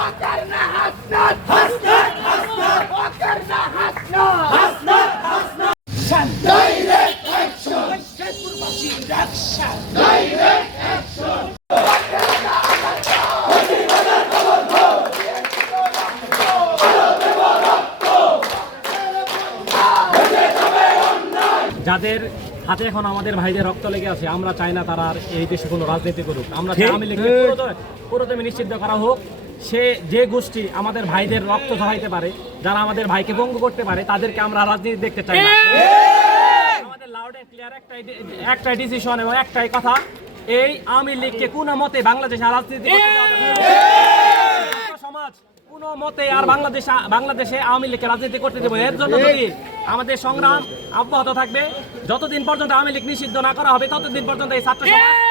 وكرنا حسنات حسنات حسنات وكرنا حسنات حسنات حسنات Direct action! Action! Direct action! যাদের হাতে এখন আমাদের ভাইদের রক্ত লেগে আছে আমরা চাই না তারা আর এই দেশে কোনো রাজনীতি করুক আমরা চাই আওয়ামী লীগকে পুরোদমে- পুরোদমে নিষিদ্ধ করা হোক সে যে গোষ্ঠী আমাদের ভাইদের রক্ত ঝরাইতে পারে, যারা আমাদের ভাইকে ভঙ্গ করতে পারে, তাদেরকে আমরা রাজনীতি দেখতে চাই না। আমাদের একটাই ডিসিশন এবং একটাই কথা, এই আওয়ামী লীগকে কোনো মতে বাংলাদেশে রাজনীতি সমাজ কোনো মতে আর বাংলাদেশ বাংলাদেশে আওয়ামী লীগকে রাজনীতি করতে দেবো এর জন্য যদি আমাদের সংগ্রাম অব্যাহত থাকবে, যতদিন পর্যন্ত আওয়ামী লীগ নিষিদ্ধ না করা হবে, ততদিন পর্যন্ত এই ছাত্র সমাজ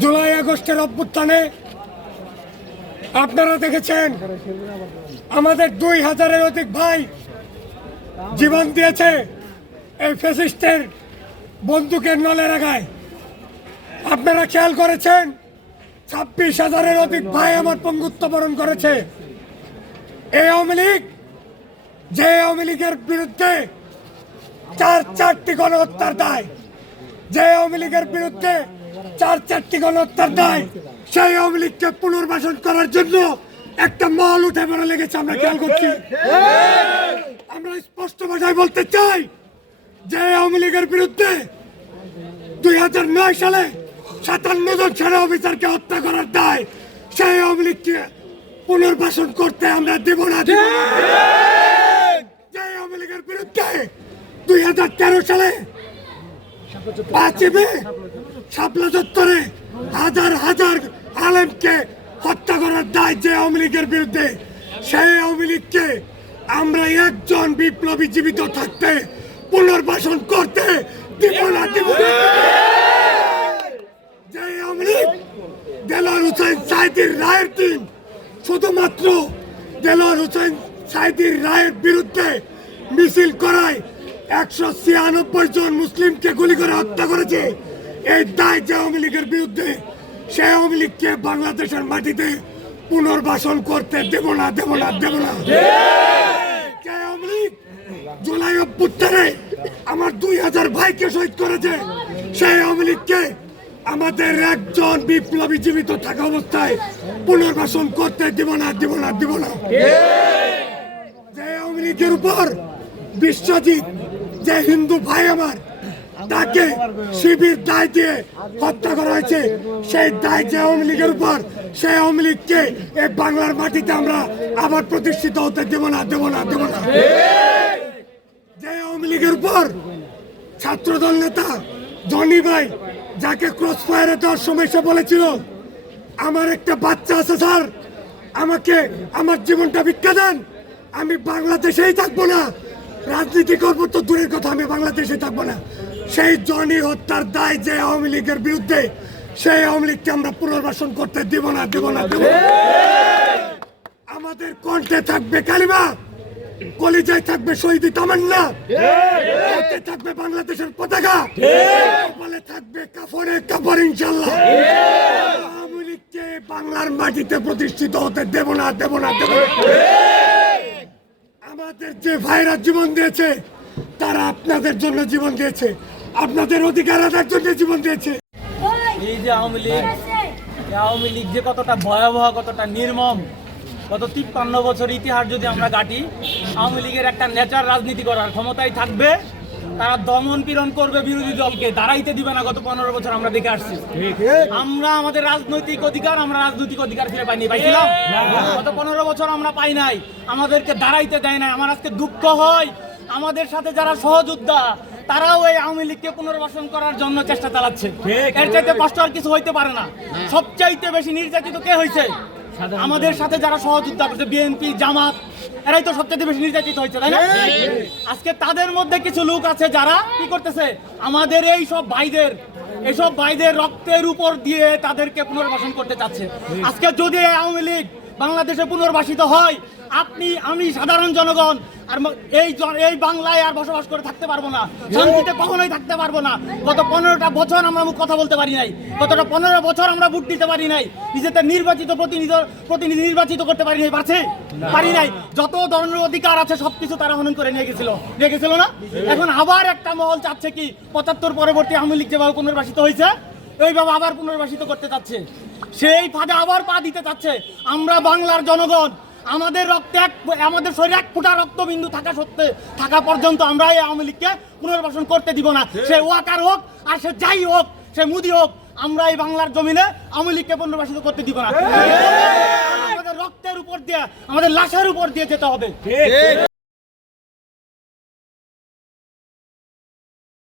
জুলাই আগস্টের অভ্যুত্থানে আপনারা দেখেছেন আমাদের দুই হাজারের অধিক ভাই জীবন দিয়েছে এই ফেসিস্টের বন্দুকের নলের আগায়। আপনারা খেয়াল করেছেন ছাব্বিশ হাজারের অধিক ভাই আমার পঙ্গুত্ব বরণ করেছে। এই আওয়ামী লীগ যে আওয়ামী লীগের বিরুদ্ধে চার চারটি গণহত্যার দায়। যে আওয়ামী লীগের বিরুদ্ধে চার চারটি গণহত্যার দায়, সেই আওয়ামী লীগকে পুনর্বাসন করার জন্য একটা মাল উঠে পড়ে লেগেছে, আমরা খেয়াল করছি আমরা স্পষ্ট ভাষায় বলতে চাই, যে আওয়ামী লীগের বিরুদ্ধে দুই হাজার নয় সালে সাতান্ন জন সেনা অফিসারকে হত্যা করার দায়, সেই আওয়ামী লীগকে পুনর্বাসন করতে আমরা দেব না। যে আওয়ামী লীগের বিরুদ্ধে দুই হাজার তেরো সালে পাঁচই শাপলা চত্বরে হাজার হাজার আলেমকে হত্যা করার দায় যে আওয়ামী লীগের বিরুদ্ধে, সেই আওয়ামী লীগকে আমরা একজন বিপ্লবী জীবিত থাকতে, পুনর্বাসন করতে দিব না, দিব। যে আওয়ামী লীগ দেলোয়ার হোসেন সাইদির রায়ের দিন শুধুমাত্র দেলোয়ার হোসেন সাইদির রায়ের বিরুদ্ধে মিছিল করায় একশো ছিয়ানব্বই জন মুসলিমকে গুলি করে হত্যা করেছে। এই দায় যে আওয়ামী লীগের বিরুদ্ধে সেই আওয়ামী লীগকে বাংলাদেশের মাটিতে পুনর্বাসন করতে দেব না দেব না দেব না। আওয়ামী জুলাই অভ্যুত্থানে আমার দুই হাজার ভাইকে শহীদ করেছে। সেই আওয়ামী লীগকে আমাদের একজন বিপ্লবী জীবিত থাকা অবস্থায় পুনর্বাসন করতে দিব না দিব না দিব না। যে আওয়ামী লীগের উপর বিশ্বজিৎ যে হিন্দু ভাই আমার, তাকে শিবির দায় দিয়ে হত্যা করা হয়েছে। সেই দায় যে আওয়ামী লীগের উপর, সেই আওয়ামী লীগকে এই বাংলার মাটিতে আমরা আবার প্রতিষ্ঠিত হতে দেব না দেব না দেব না। যে আওয়ামী লীগের উপর ছাত্রদল নেতা জনি ভাই, যাকে ক্রস ফায়ারে দেওয়ার সময় সে বলেছিল, আমার একটা বাচ্চা আছে স্যার, আমাকে আমার জীবনটা ভিক্ষা দেন, আমি বাংলাদেশেই থাকব না রাজনীতি করব তো দূরের কথা, আমি বাংলাদেশে থাকব না। সেই জনি হত্যার দায় যে আওয়ামী লীগের বিরুদ্ধে, সেই আওয়ামী লীগকে আমরা পুনর্বাসন করতে দিব না দিব না, দেব আমাদের কণ্ঠে থাকবে কালিমা, কলিজায় থাকবে শহীদ তামান্না, হাতে থাকবে বাংলাদেশের পতাকা, কপালে থাকবে কাপড়ে কাপড় ইনশাল্লাহ আওয়ামী লীগকে বাংলার মাটিতে প্রতিষ্ঠিত হতে দেব না দেব না দেব না। আমাদের যে ভাইরা জীবন দিয়েছে, তারা আপনাদের জন্য জীবন দিয়েছে। আপনাদের অধিকার আদার জন্য জীবন দিয়েছে। এই যে আওয়ামী লীগ আওয়ামী লীগ যে কতটা ভয়াবহ, কতটা নির্মম, গত তিপ্পান্ন বছর ইতিহাস যদি আমরা কাটি আওয়ামী লীগের একটা নেচার রাজনীতি করার ক্ষমতাই থাকবে। তারা দমন পীড়ন করবে বিরোধী দলকে, দাঁড়াইতে দিবে না গত পনেরো বছর আমরা দেখে আসছি। আমরা আমাদের রাজনৈতিক অধিকার, আমরা রাজনৈতিক অধিকার ফিরে পাইনি। পাইছিলাম গত পনেরো বছর আমরা পাই নাই, আমাদেরকে দাঁড়াইতে দেয় নাই, আমার আজকে দুঃখ হয়। আমাদের সাথে যারা সহযোদ্ধা, তারাও এই আওয়ামী লীগকে পুনর্বাসন করার জন্য চেষ্টা চালাচ্ছে। এর চাইতে কষ্ট আর কিছু হইতে পারে না। সবচাইতে বেশি নির্যাতিত কে হয়েছে আমাদের সাথে যারা সহযোদ্ধা করছে, বিএনপি, জামাত এরাই তো সবচেয়ে বেশি নির্যাতিত হয়েছে তাই না? আজকে তাদের মধ্যে কিছু লোক আছে যারা কি করতেছে? আমাদের এই সব ভাইদের এসব ভাইদের রক্তের উপর দিয়ে তাদেরকে পুনর্বাসন করতে চাচ্ছে। আজকে যদি আওয়ামী লীগ বাংলাদেশে পুনর্বাসিত হয়। আপনি আমি সাধারণ জনগণ আর এই এই বাংলায় আর বসবাস করে থাকতে পারব না। শান্তিতে কখনোই থাকতে পারব না। গত পনেরোটা বছর আমরা মুখ কথা বলতে পারি নাই। গতটা পনেরো বছর আমরা ভোট দিতে পারি নাই। নিজেদের নির্বাচিত প্রতিনিধি প্রতিনিধি নির্বাচিত করতে পারি নাই। পারছে? পারি নাই। যত ধরনের অধিকার আছে সবকিছু তারা হনন করে নিয়ে গেছিল। নিয়ে গেছিল না? এখন আবার একটা মহল চাচ্ছে কি পঁচাত্তর পরবর্তী আওয়ামী লীগ যেভাবে পুনর্বাসিত হয়েছে ওইভাবে আবার পুনর্বাসিত করতে চাচ্ছে। সেই ফাঁদে আবার পা দিতে চাচ্ছে। আমরা বাংলার জনগণ আমাদের রক্তে এক আমাদের শরীরে এক ফুটা রক্তবিন্দু থাকা সত্ত্বে থাকা পর্যন্ত আমরা এই আওয়ামী লীগকে পুনর্বাসন করতে দিব না। সে ওয়াকার হোক আর সে যাই হোক সে মুদি হোক আমরা এই বাংলার জমিনে আওয়ামী লীগকে পুনর্বাসিত করতে দিব না। আমাদের রক্তের উপর দিয়ে আমাদের লাশের উপর দিয়ে যেতে হবে।